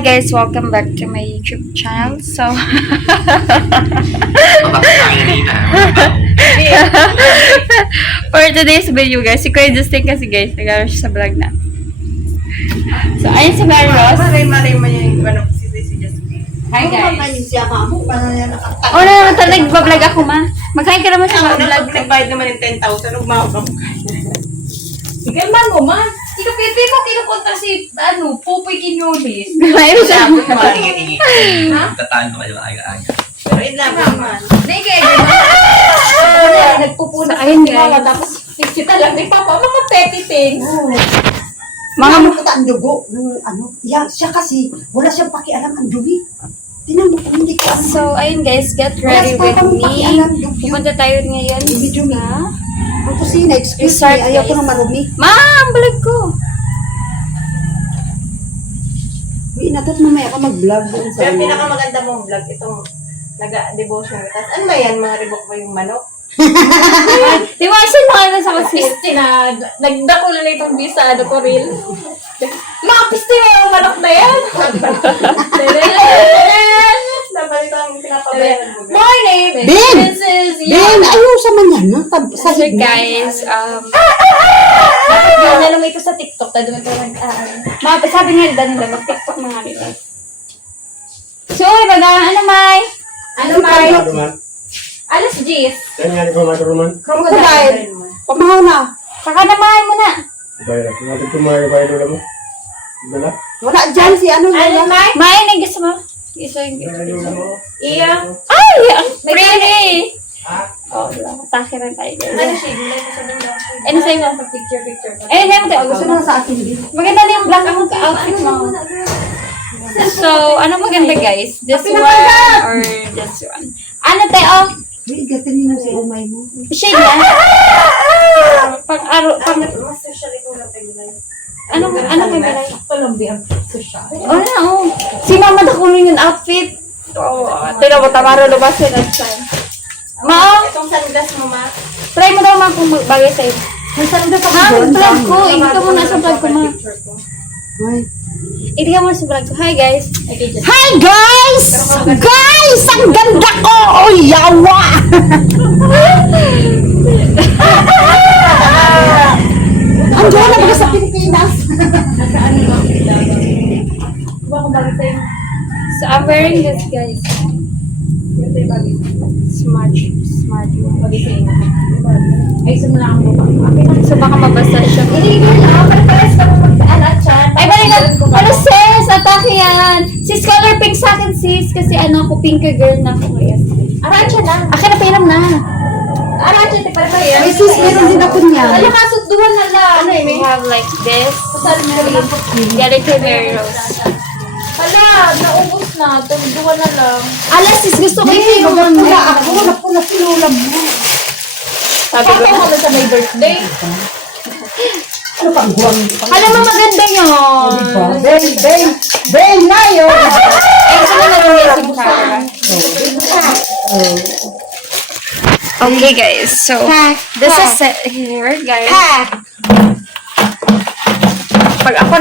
Hi guys, welcome back to my YouTube channel. So, for today's video guys, si Kuya Justin kasi guys, nag-aaral siya sa vlog na. So, ayun si Mary Ross. Maray mo yung ano, si Justin. Hi guys. Oh, na, nag-vlog ako ma. Magkain ka naman sa vlog. Nagbayad naman yung 10,000, umawag ako. Ikaw man mo man. Ikaw pipi mo kinukontra si Pupoy Kinulis. Mayroon siya. Tataan mo kayo aga-aga. Pero yun lang naman. Hindi kayo. Nagpupunas So, ayun, si Mama, guys. tapos fiksita lang ni Papa. Mga petty things. Mga Puta ang dugo ng ano. Yeah, siya kasi, wala siyang pakialam ang dumi. Tinan mo, kung hindi ko ano. So, ayun guys, get ready Wala with pa akong me. pakialam, dugo. Pupunta tayo ngayon Medyo may- sa... Ang kusina, excuse Resort, me, ayaw ko guys. na marumi. Ma, ang vlog ko. Uy, natot mamaya ka mag-vlog doon sa Pero ano. pinakamaganda mong vlog, itong naga-devotion. Tapos ano ba yan, mga ribok ba yung manok? Di ba, siya mga sa kasi. Piste na. Nagdakulo na itong visa. Ano ko real. Mga piste mo yung manok na yan. Dapat ito ang pinapabayaran mo. Morning. Ben! This is Ben, ayaw sa manyan na. Sa So guys, Yan, alam mo ito sa TikTok. Tado mo ito sabi nga nila nila, mag-tiktok na nga nila. So, ano May? Ano may? Alas G's. Crocodile. Pamahaw na. Kakanamahan mo na. Wala dyan si ano Ano nila. may? May, gusto mo? Isa yung Iya. Ay, ang pretty! Oh, takiran tayo. Ano siya? Hindi ko sabihin daw. Ano sa'yo mo? Picture. Eh, hindi mo tayo. Gusto Gusto mo. na sa akin din. Maganda na yung black outfit mo. So, ano maganda guys? This one or this one? Ano tayo? Uy, gatin na si umay mo. Shade yan? Pag-aro, Master siya ito lang tayo. ano kayo balay? Colombia. Social. Oh na, oh. Si Mama nakulong yung outfit. Oh, tira mo, tamaro lumas yun at time. Ma, Itong sunglass mo, ma. try mo daw ma kung bagay sa'yo. Nasaan na pa Ha, doon? vlog ko. Hindi ka muna sa vlog ko, ma. Ay. Hindi ka muna sa vlog ko. Hi, guys. Hi guys! Guys! Ang ganda ko! Oh, yawa! Ang ganda ba sa Pilipinas? So, I'm wearing this, guys. Smart one. Ay, simula ako ba? So, baka mabasa siya. Hindi ko na. Pare-pares ka mo mag-alat siya. Ay, bali na. Ano, sis? Atake yan. Sis, color pink sa akin, sis. Kasi ano, ako pinka girl na ako ngayon. Aransya na. Akin na, piram na. Aransya, te pare-pares. Ay sis, meron din ako niyan. Alam ka, suduhan na lang. Ano We have like this. Sabi mo lang. Galing kay Mary Rose. Hala, naubos na. Suduhan na lang. Alas, sis, gusto ko Hindi, yung magpula ako. Napula sinulam mo. Sabi ko. Papa mo sa my birthday. Ano pa ang guwang? Alam mo, maganda yun. Ben, layo! Ay, gusto mo nag-iis yung camera. Okay, guys. So, this is here, guys. Pag ako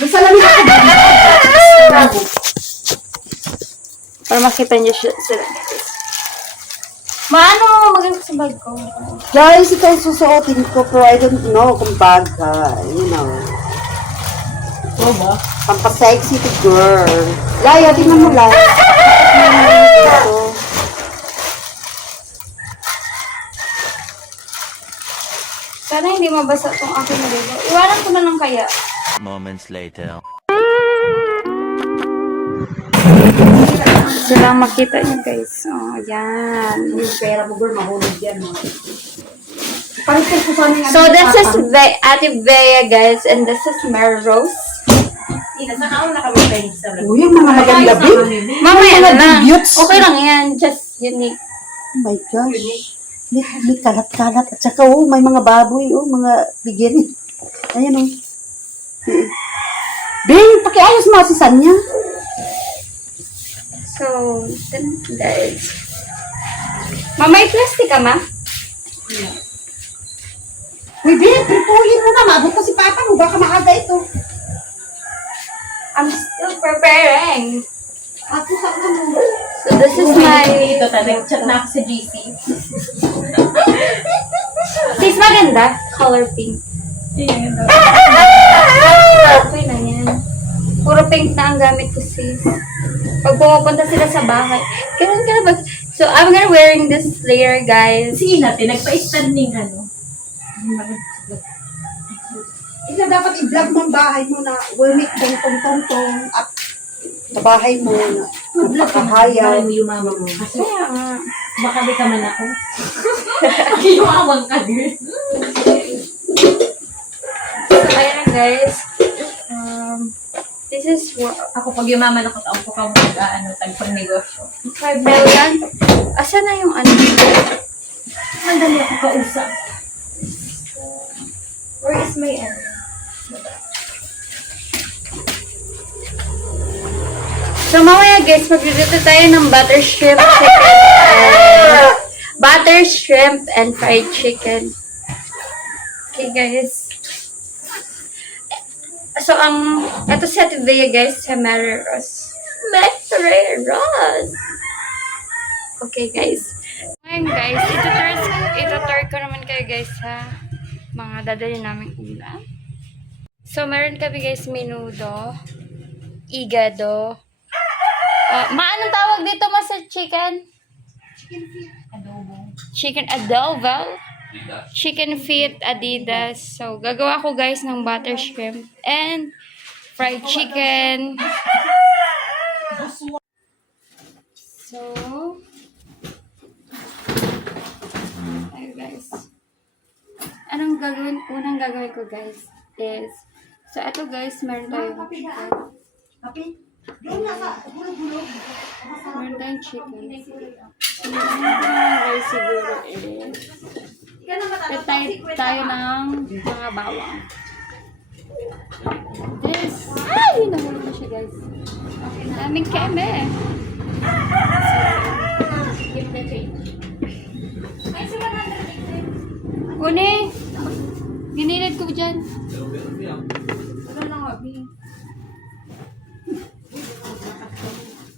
Basta lang ako. para makita niyo sila. Maano, maganda sa bag ko. Guys, ito yung susuotin ko pero I don't know kung bagay. You know. Oo ba? Pampasexy to girl. Laya, tingnan mo lang. Ito. Sana hindi mabasa itong aking naligo. Iwanan ko na lang kaya. Moments later. Sila makita niyo, guys. Oh, yan. Yung pera mo, girl, mahulog yan. Parisin ko sana yung So, this is Ate Bea, guys. And this is Mary Rose. Ina, saan ako kami kayo sa vlog? Oh, yung mga maganda, babe. Mamaya na na. Beauts. Okay lang yan. Just unique. Oh my gosh. May kalat-kalat. At saka, oh, may mga baboy, oh, mga bigyan. Ayan, oh. Ben, pakiayos mo si Sanya. So, guys. Mama, may plastic ka, ma? Uy, Ben, prituhin mo na. Mabot ko si Papa mo. Baka maaga ito. I'm preparing. Ako sa mo. So this is my... Dito, nag-chat na ako sa GC. Sis, maganda. Color pink. Okay na yan. Puro pink na ang gamit ko, sis. Pag pumupunta sila sa bahay. Ganun ka na ba? So, I'm gonna wearing this layer, guys. Sige natin, nagpa-standing ano. Ila dapat i-vlog mo ang bahay mo na wimik tong tong at sa bahay mo na napakahayaw. Parang yumaman mo. Kasi Kaya nga. baka di ka man ako. Yumaman ka din. So, ayan guys. This is what... Ako pag yumaman ako, taong ko kang tagpang negosyo. 5 million. Asa na yung ano? Mandali ako kausap. Where is my ano? So, mamaya guys, magluluto tayo ng butter shrimp chicken and butter shrimp and fried chicken. Okay, guys. So, ito sa Tivia, guys, sa Mareros. Mareros! Okay, guys. Ngayon, guys, itutur ko naman kayo, guys, sa mga dadali naming ulam. So, meron kami, guys, menudo, igado, anong tawag dito mas sa chicken? Chicken adobo. Chicken feet Adidas. So, gagawa ko guys ng butter shrimp and fried chicken. So, ayun guys. Unang gagawin ko guys is, so ito guys, meron tayong chicken. Meron tayong chicken. So, guys siguro is, tayo ng mga bawang. This, yun, nahulog na siya guys. Daming keme. Kuni, ginilid ko dyan.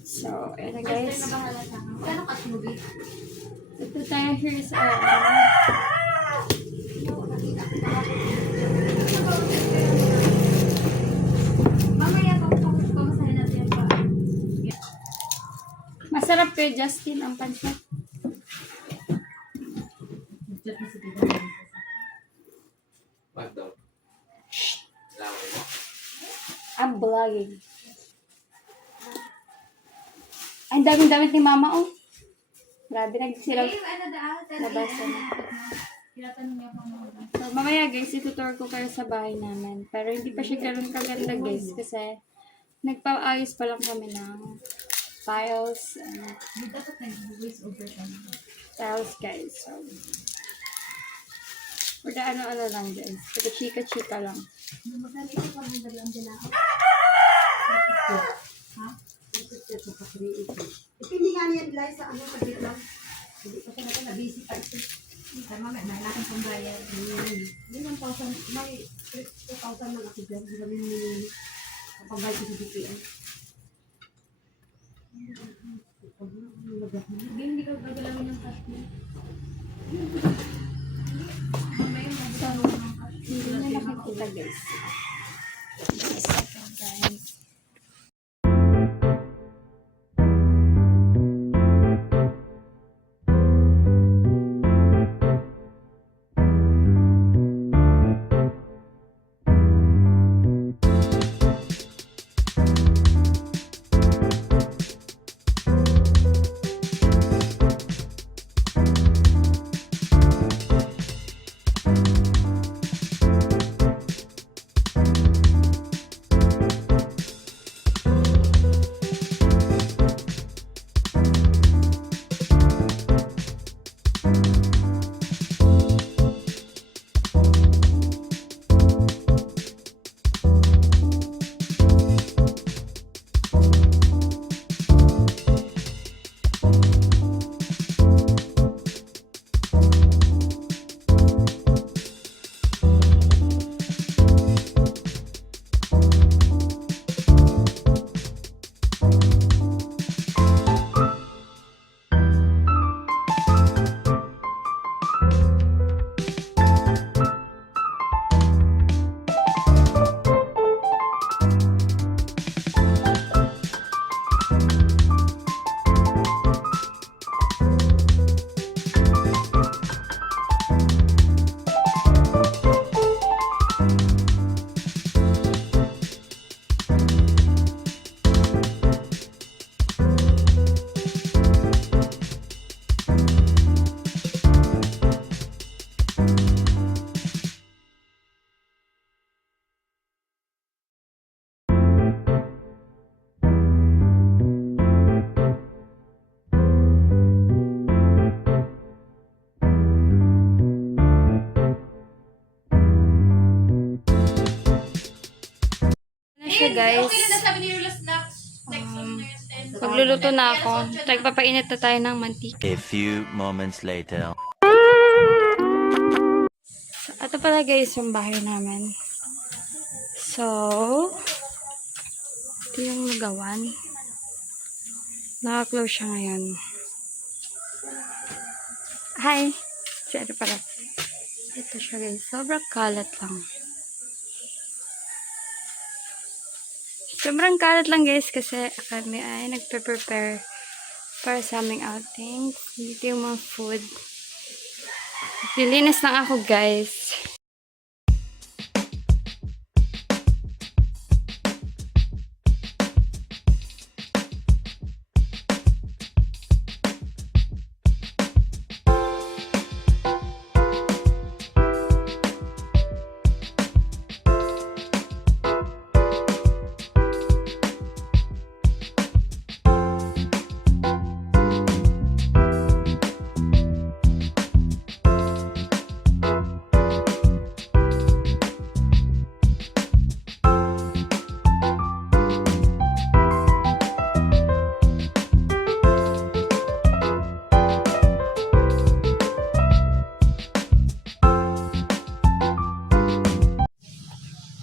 So, ayan na guys. Ito tayo here sa masarap kay Justin ang pancit. I'm vlogging. Ay, daming-damit ni mama, oh. Grabe, nagsilaw. Nabasa na. So, mamaya guys, itutur ko kayo sa bahay namin. Pero hindi pa siya ganun kaganda guys. Kasi, nagpa-ayos pa lang kami ng tiles and tiles guys. So, for the ano-ano lang guys. Pagka chika-chika lang. Depende nga niyan guys sa ano pagit lang. Hindi pa siya na-busy pa ito. Tama, may natin pang bayad. Yun ang 1,000, may 2,000 lang ako dyan. Hindi kami kapag-bayad ko sa DPI. Hindi ka gagalawin ng cash mo. So, hindi na nakikita guys. Guys. siya, guys. Okay na sabi ni Rula Snacks. Next on Magluluto na ako. Nagpapainit na tayo ng mantika. A few moments later. Ito pala guys yung bahay namin. So, ito yung nagawan. Naka-close siya ngayon. Hi! Si ano pala. Ito siya guys. Sobrang kalat lang. Sobrang kalat lang guys kasi kami ay nagpe-prepare para sa aming outing. Dito yung mga food. Dilinis lang ako guys.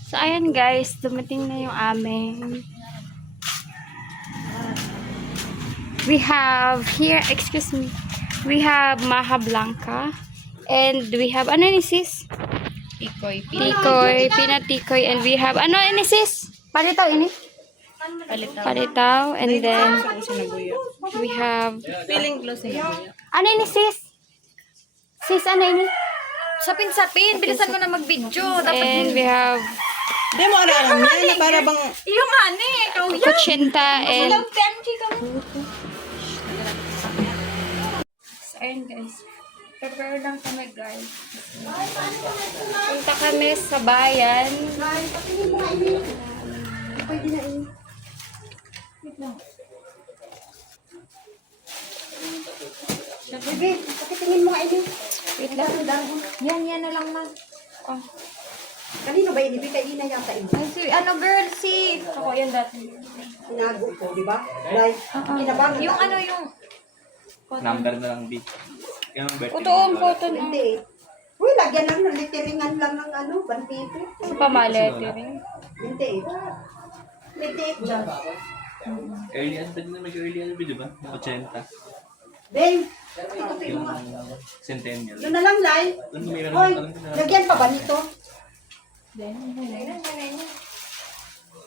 So, ayan guys, dumating na yung aming. We have here, excuse me, we have Maha Blanca. And we have, ano ni sis? Tikoy. Tikoy, peanut tikoy. And we have, ano ini sis? Palitaw ini? Palitaw. And then, we have, Feeling close na yun. ano ini sis? Sis, ano ini? Sapin-sapin. Bilisan mo na mag-video. And we have, Hindi mo alam yan na para bang... Yung mani. Ikaw yan. kutsenta and Temchi ka mo. so, ayun guys. Prepare lang kami guys. Punta kami sa bayan. Pwede na ini. Bebe, pakitingin mo nga ini. Wait lang. Yan na lang ma. Oh. Kanino ba ini? Kay Ina yata ini. Ay, si, ano girl, si... Ako yan dati. Tinago ko, di ba? Like, kinabang. Yung ano yung... Number na lang, B. Yung birthday. Kutoon, kutoon. Hindi. Uy, lagyan lang ng letteringan lang ng ano, bantito. Sa pamaletering. Hindi. Litit dyan. Early ano, pwede na mag-early ano, di ba? 80. Babe, Yung centennial. yun na lang, Lai. Doon may Hoy, ano na. lagyan pa ba nito?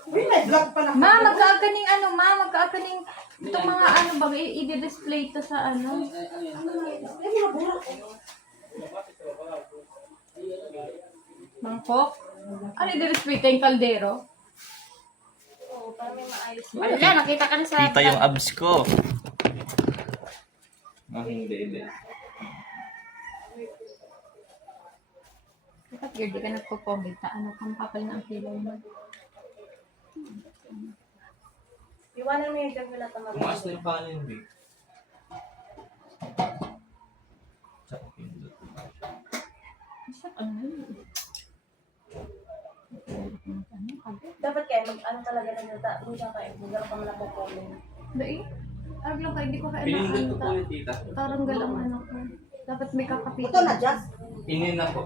Uy, may vlog pa na. Ma, magkaaganing ano, ma, magkaaganing... Itong mga ano ba, i-display to sa ano? Mangkok? Ano i-display to yung kaldero? Wala, nakita ka na sa... Kita yung abs ko. Ah, hindi. Dapat girl, di ka nagpo-comment na ano kang kapal na ang kilay mo. Iwanan mo yung jug wala tamag. Tumaas na yung kanin, B. Tsaka pindot. Dapat kaya mag-ano talaga na dito. Hindi ka kayo. Hindi ka man ako comment. Dai? Arag lang kayo, di ko kaya Piniligan ko ano po ulit, tita. taranggal ang ano ko. Dapat may kakapit. Ito na, Jazz. Ingin na po.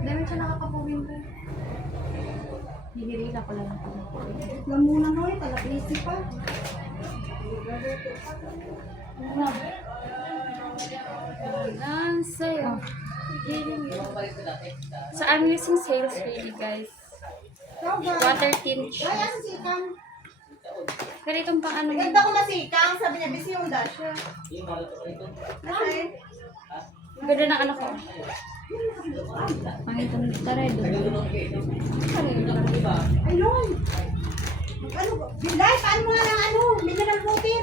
Dahil siya nakakapawin ko. Hihirila ko lang ang Lang muna, Noy. Talabisi pa. Ang sayo. So, I'm using sales really, guys. Water tint. Ayan, sikang. Ganitong pang ano. Ganda ko masikang. Sabi niya, busy yung dasher. Okay. Ganda ng ano ko. Ang itong taredo. Ayun. Ano ba? Bilay, paano nga ng ano? Mineral water.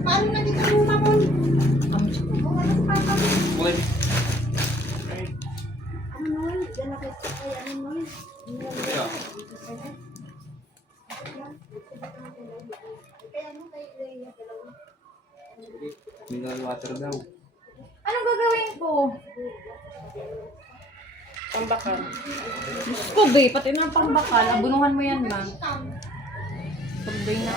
Paano na dito yung mamon? O, ano sa pagkakit? Uy, Ano, Noy? Diyan na kayo. Ay, ano, Noy? kaya. Kaya ano tayo, Leia, dalawa. Mineral water daw. Anong gagawin ko? Pambakal. Diyos ko, be. Pati na pangbakal. Abunuhan mo yan, ma. Survey na.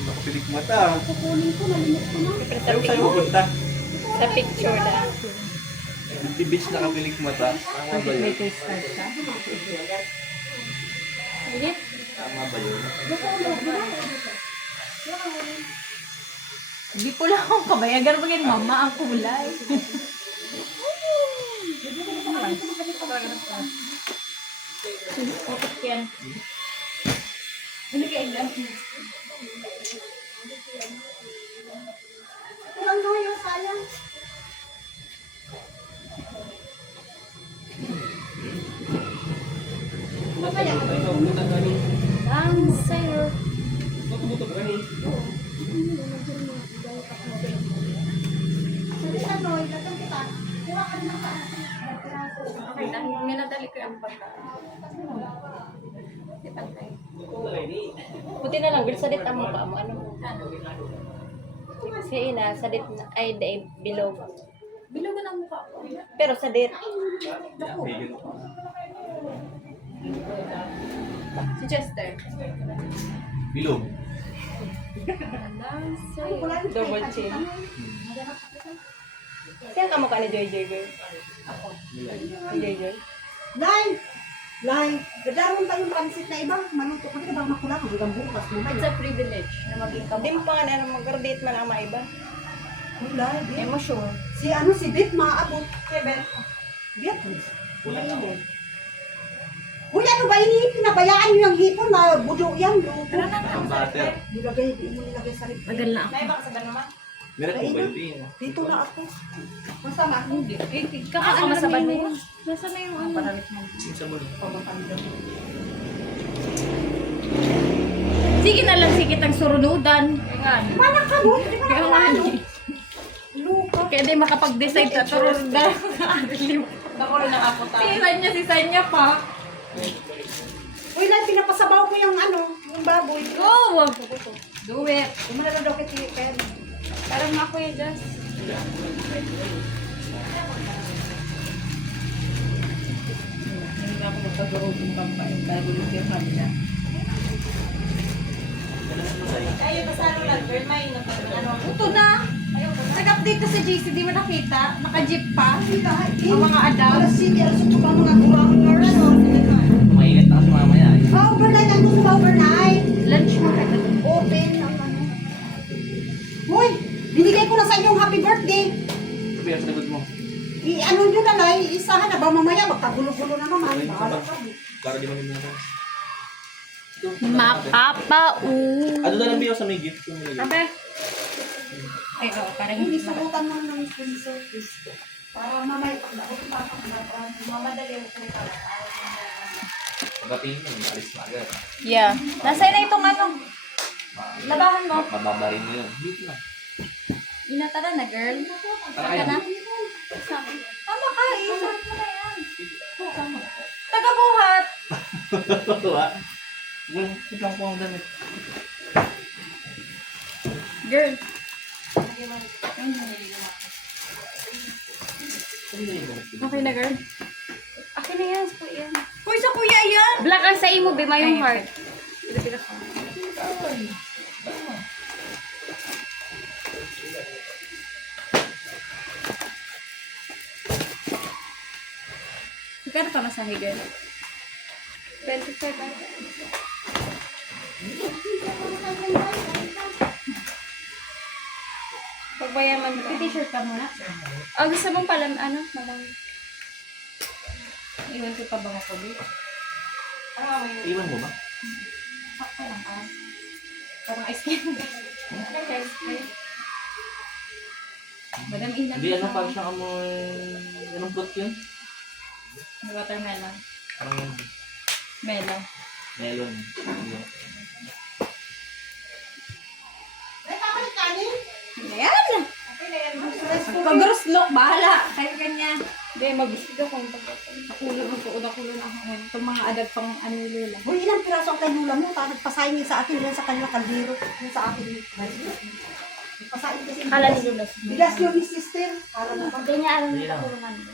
Nakapilik mata. Kukunin ko, nalimot ko na. Ayaw sa'yo pupunta. Sa picture na. Di beach nakapilik mata. Tama ba yun? taste card ka? Tama ba yun? Hindi po lang akong kabayagan mo yan, mama, ang kulay. Putot yan. Hindi ka ilan. Kulang tayo, sayang. Ang sayo. Sabi sa Noy, latang kita. Kuha ka na sa Okay, minadali ko yung pagka. Buti na lang, girl, sadit ang mukha mo. Ano mo? Si Ina, sadit na, ay, bilog. Bilugan ang mukha ko. Pero sadit. Si Chester. Bilog. Ang sayo. Double chin. Kaya ka mukha ni Joy Joy, girl? Ni Joy Joy? Line! Line! Gadaron tayong pansit na iba. Maluto ka kita bang makulang. Hanggang bukas mo It's a privilege na maging Hindi mo pa nga na mag-gradate man ang mga iba. Line, Emosyon. si Bit maaabot. Si Bet. Bet. Mainit. Uy, ano ba ini? Pinabayaan niyo yung hipon na budo yan. Luto. Ang butter. Nilagay sa rib. Magal na ako. May baka sa naman? Meron ko ba yun? Dito na ako. Masama. Hindi. Kakasama Ano sa naman banyo. yun? Nasa na yung ano? Yung sabon. Sige na lang, sige tang surunudan. Mana ka mo? Di ba Kaya nga nakakalo? ni. Luka. Kaya di makapag-decide ka surunudan. Ako rin nakapunta. Si Sanya pa. Uy, Lai, pinapasabaw ko yung yung baboy. Go! Do it. Umalala daw kiti Ken. Parang ako yung just. Hindi ako magpag-urugong kampain. Kaya gulit yung hali na. Ayaw, basta ano lang, girl, may ano. Ito na! Nag-update na sa JC, di mo nakita? Naka-jeep pa. Ang Ang mga adult. Alas sige, alas ito pa mga kurang nga rin. Mainit na kasi mamaya. Overnight, ang gusto ba overnight? Lunch mo ka Open ang Uy, binigay ko na sa inyo yung happy birthday. Sabi ang sagot mo. Ano nyo na, Lai? Isahan na ba mamaya? Magkagulo-gulo na naman. Bahala ka. Para di mo naman. Mapapau. Ano na lang biyo sa may gift ko nilagay? Sabi? Ay, oo, parang Hindi sukutan mo ng sponsor. Para mamaya, mamadali ako sa Pagkatingin mo, alis na agad. Yeah. Nasa'yo na itong ano? Labahan mo. Mababa rin mo yun. Dito na. Inatara na, girl. Para kaya. Tama ka, isang mo na yan. Tagabuhat. Tuwa. Wait lang po ang damit. Girl. Okay na, girl. Akin na yan. Sa yan. Uy, sa kuya yan. Black ang sa imo, Bima yung heart. Magkano pa masahe, girl? 25 ba? Pagbayaman ko. T-shirt ka muna. Oh, gusto mong pala, ano? Malang. Iwan ko pa ba ako dito? Iwan mo ba? Sakto lang ka. Parang ice cream. Madam ilan. Hindi, ano parang siyang amoy... Anong fruit yun? Watermelon. Parang yung Melon. melon. Ay, kakalit kanin? Ayan! Pag-gross look, bahala. Kahit kanya. Hindi, mag-isip ako yung pagkakataon. Nakulo ang tuod ako na ako. Itong mga adag pang ano yung lula. Uy, ilang piraso ang kay Lula mo? Parang nagpasahin niya sa akin, yan sa kanya kaldero. Yung sa akin, nagpasahin kasi. Kala ni Lulas. Bilas yun ni sister. Para mo Hindi niya alam yung katulungan mo.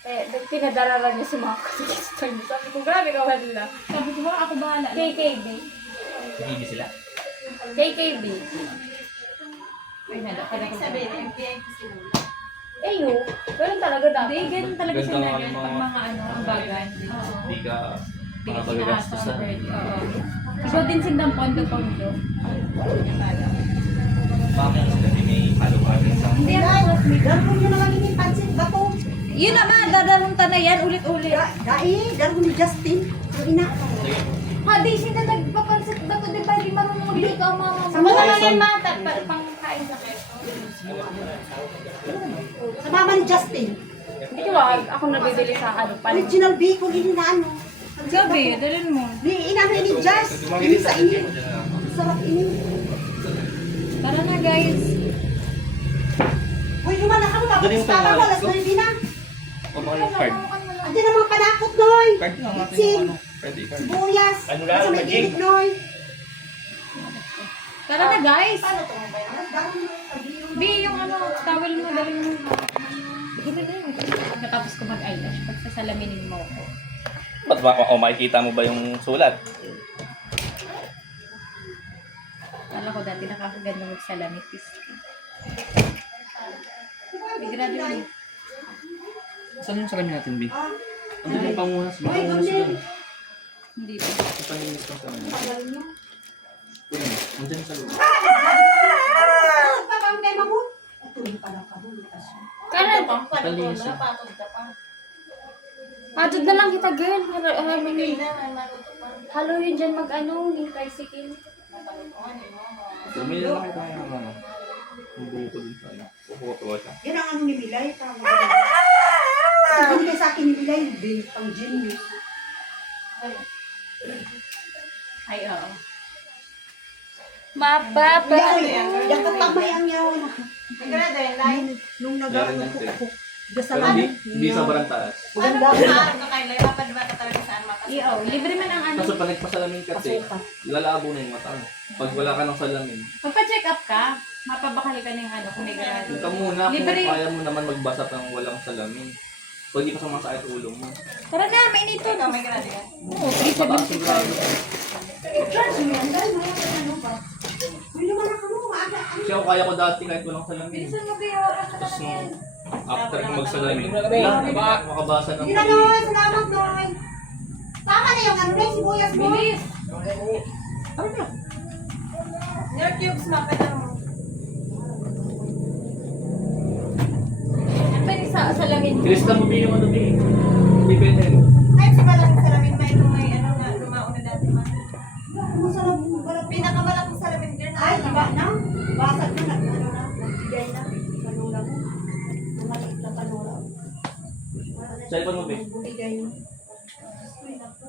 Eh, pinadala lang niya si mga kasister niya. Sabi ko, grabe ka wala. Sabi ko ba, ako bahala. KKB. Hindi sila. KKB. Ay, nada. Kaya ko sabihin. Eh, yun. Ganun talaga dapat. Hindi, ganun talaga Ganda sila nga yan. yung Pag mga- mga ano, ambagan. Oo. Hindi ka Hindi ka makapagagastos sa... Oo. Ikaw din sindang pondo-pondo. Bakit sila may halo-halo sa... Hindi na, darbo niyo naman yung pansit ba to? Yun naman, dadalunta na yan, ulit-ulit. Darbo ni Justin. Yung ina. Hadi, sila nagpapansit ba ito? Di ba, di marunong magluto ang mga Sa mga Wala yan mga pangkain sa keso. Sa mama ni Justin. Hindi ko wag. Ako nabibili sa ano. Original bacon, ini na ano. Gabi, dalhin mo. Ni inano ni Jazz. Ini sa ini. Sarap ini. Tara na, guys. Uy, lumana ka mo. Dali mo Tapos tayo, ka alas go. 9 na. O baka yung card. Andiyan ang mga panakot, Noy. Card lang natin Itsin. yung ano. Pwede card. Buyas. Ano lang, Sa may Magic? gilid, Noy. Tara na, guys. Paano ito? Darbo mo yung pag-iyon. B, yung ano, towel mo, dalhin mo. Sige na yun. Katapos ko mag-eyelash, pag sasalaminin mo ako. Ba't ba, o makikita mo ba yung sulat? Kala ko dati nakakaganda magsalamit. May grado yun. Saan yung salamin natin, B? Ah, Ano yung pamunas? Baka Uy, pamunas Gordon. doon. Hindi ba? Ang paninis ko sa kanya. Yun, nandiyan sa loob. Nagpapang kay Mamut. Ito yung pala ka doon. Kanan. Paninis siya. Patod na lang kita, girl. Halo yun dyan mag-ano, yung tricycle. Bumili na lang tayo ng ano. Ang buko dun sa ano. Kukuha siya. Yan ang ano ni Milay. Ito binigay sa akin ni Milay. Pang genius. Ay, oo. Mapapa. Yan katamay ang yawan. Nung Meron nag-ano yan, ko sir. ako. Dasa Pero lang. hindi sobrang taas. Maganda. Iyo, libre man ang ano. Kaso pag nagpasalamin kasi, lalabo na yung mata mo. Pag wala ka ng salamin, Magpa-check up ka, mapabakal ka ng ano kung may grado. huwag ka muna kung Libre. kaya mo naman magbasa ng walang salamin. Pag di pa sumasakit ulo mo. Tara na, mainit to. May grado yan? Oo, Pataas yung grado. Uy, naman ako mo. Maaga. Kasi ako kaya ko dati kahit walang salamin. Bilisan mo, Bio. Tapos nung after ko magsalamin, makabasa ng Yun na, Noy. Salamat, Noy. Tama na yung ano na yung sibuyas mo. Bilis. Your cubes, mapita mo. Ang pwede sa salamin mo. Krista mo yung ano din. Bibili. Kahit sa malaking salamin ba itong may ano na lumauna dati ma? Masarap. Pinakamalaking salamin girl na Ay, iba na. Basag na. Ano na. Nagbigay na. Kanula mo. Ang maliit na kanula. Cellphone mo, babe. Bigay na. Uy, naku.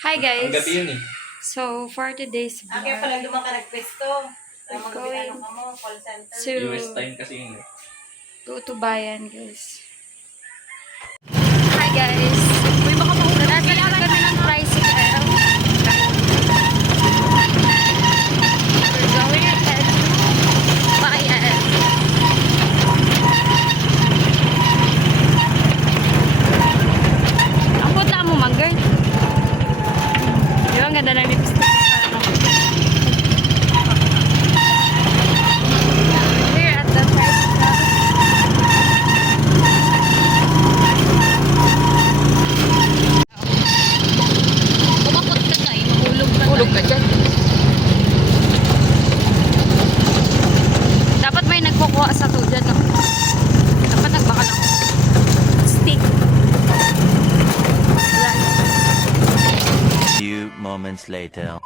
Hi Ang guys. gabi yun eh. So, for today's Kaya vlog, pala lumang ka nagpwesto. Ang mga Going ano ka mo, call center. to US time kasi yun eh. go to Bayan, guys. Hi guys. Uy, baka mauna. Nasa likod kami ng tricycle. We're going ahead to Bayan. Ang putla mo, Manggard. Di ba, ang ganda ng lipstick. Here at the tricycle. Kumakot ka ka eh. Mahulog ka. Mahulog ka dyan. Dapat may nagkukuha sa to dyan, no? Dapat nagbaka lang. Stick. Wala. Few moments later.